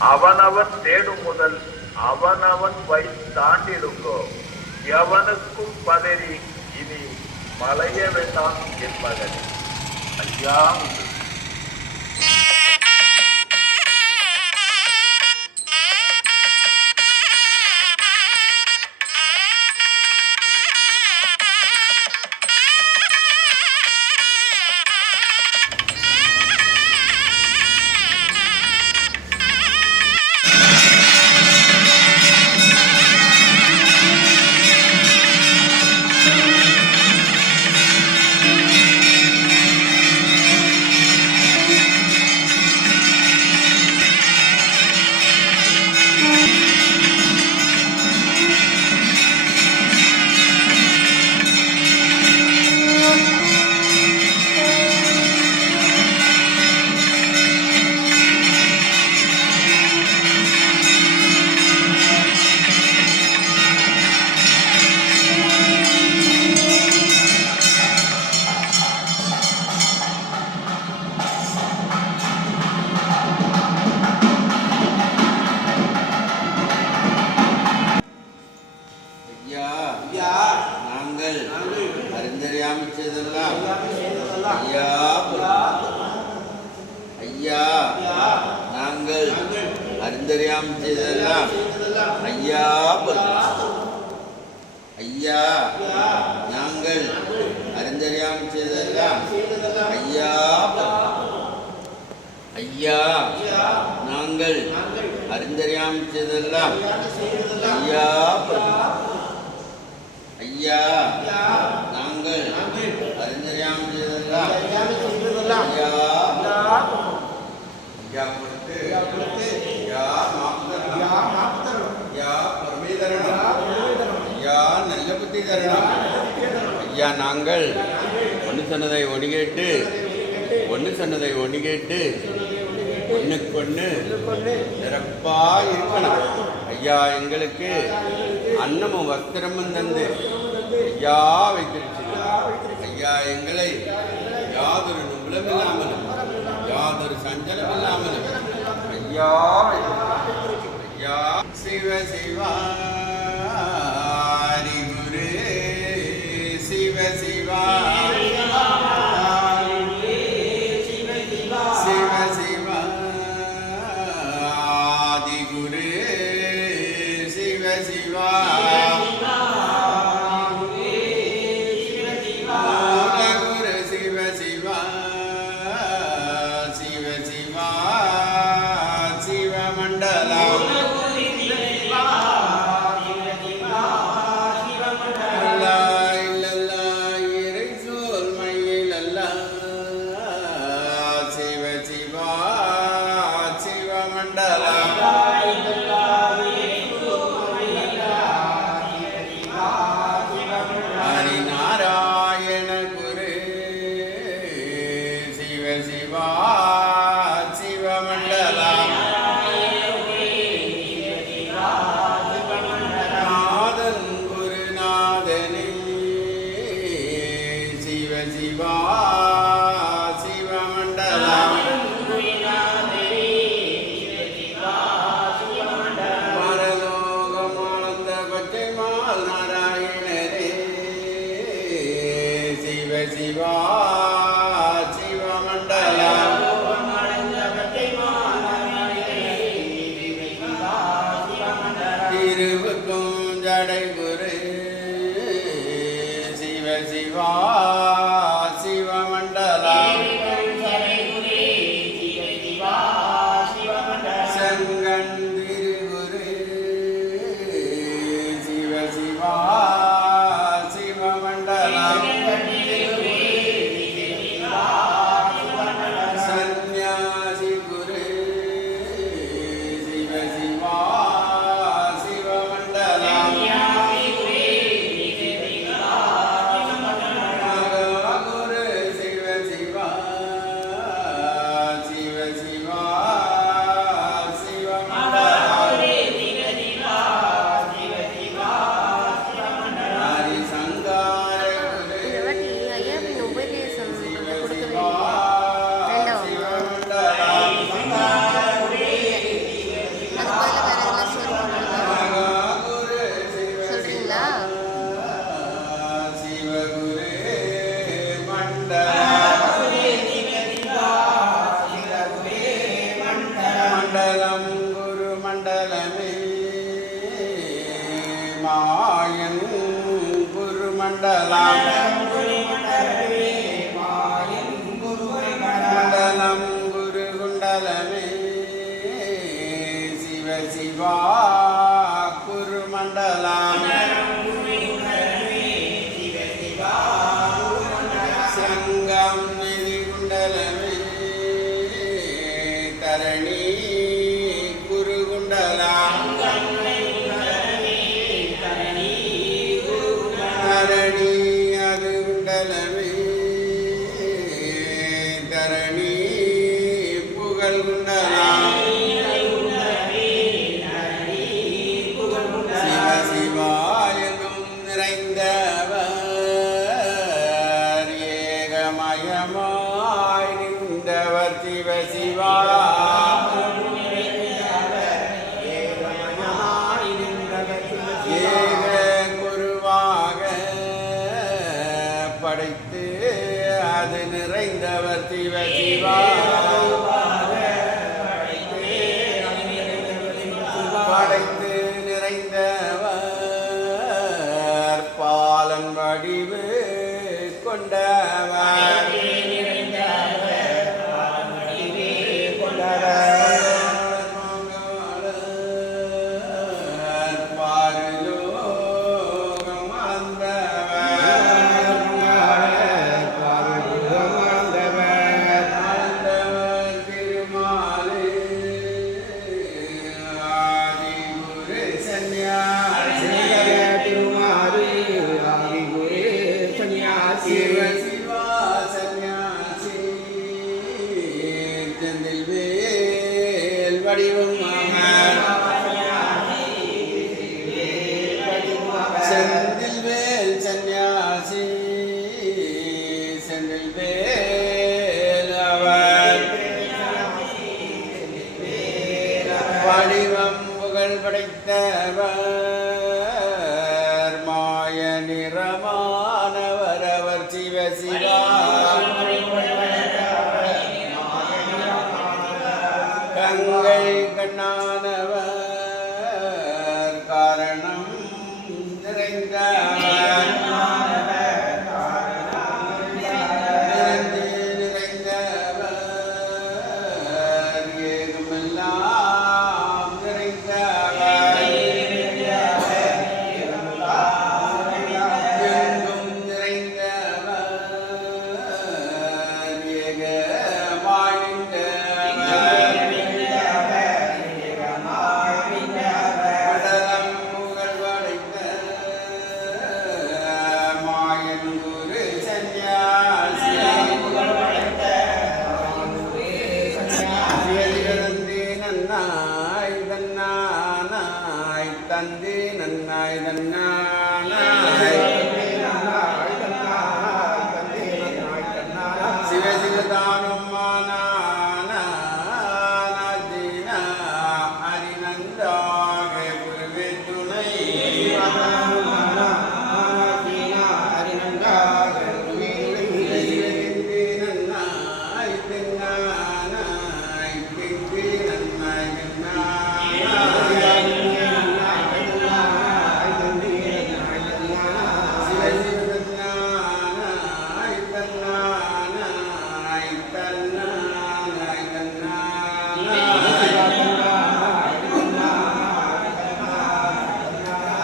அவனவன் தேடும் முதல் அவனவன் வை தாண்டிடுங்கோ. எவனுக்கும் பதறி இனி மலைய வேண்டாம் என் ஐயா உண்டு. ஐயா ஐயா. நாங்கள் நாங்கள் அறிந்தறியாமல் செய்தெல்லாம் ஐயா ஐயா நாங்கள் நாங்கள் அறிந்தறியாமல் செய்தெல்லாம் ஐயா ஐயா நாங்கள் அறிந்தறியாமல் செய்தெல்லாம் ஐயா ஐயா நாங்கள் நாங்கள் அறிந்தறியாமல் செய்தெல்லாம் ஐயா ஐயா நாங்கள் அறியாமல் செய்ததெல்லாம் ஐயா ஐயா கொடுத்து ஐயா கொடுத்து ஐயா மாப்தரணம் ஐயா ஐயா பரமேதரணம். ஐயா ஐயா நல்ல புத்தி தரணம். ஐயா நாங்கள் ஒன்று சொன்னதை ஒன்று கேட்டு ஒன்று சொன்னதை ஒன்று கேட்டு ஒன்றுக்கு ஒன்று கொண்டு சிறப்பா இருக்கணும். ஐயா எங்களுக்கு அன்னமும் வஸ்திரமும் தந்து ஐயா வைத்திருச்சு ஐயா எங்களை யாதொரு நும்பலம் இல்லாமலும் யாதொரு சஞ்சலம் இல்லாமலும் ஐயா ஐயா சிவ சிவா ஹரி குரு சிவ சிவா நாயன் குருமண்டலாம். சிவாய் நின்றவர் சிவ சிவாய் குருவாக படைத்து அது நிறைந்தவர் சிவ சிவா. படைத்து நிறைந்தவர் பாலன் வடிவு கொண்டவர். வடிவம் புகழ் படைத்தவன்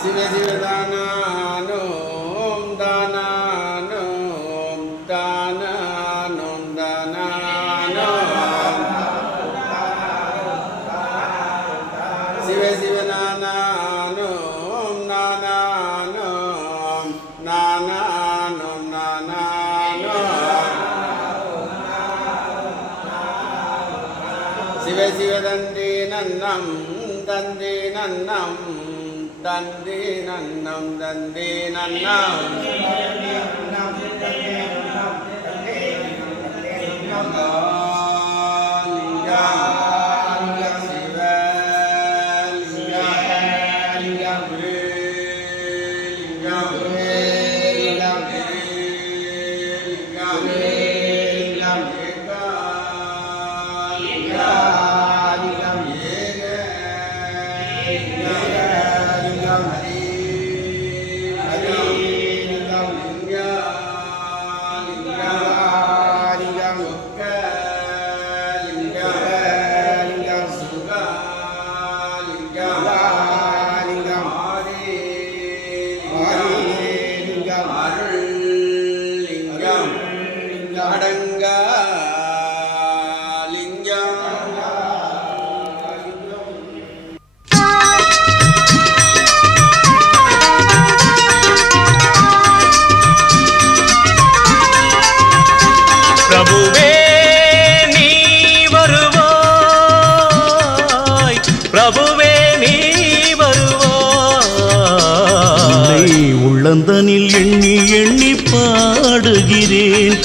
శివ శివ దానాం దానాం దానాం దానాం శివ శివ నానాం నానాం నానాం నానాం శివ శివ దండే నన్నం దండే నన్నం நன்றி நன்னம் நன்றி நன்னம் Yeah.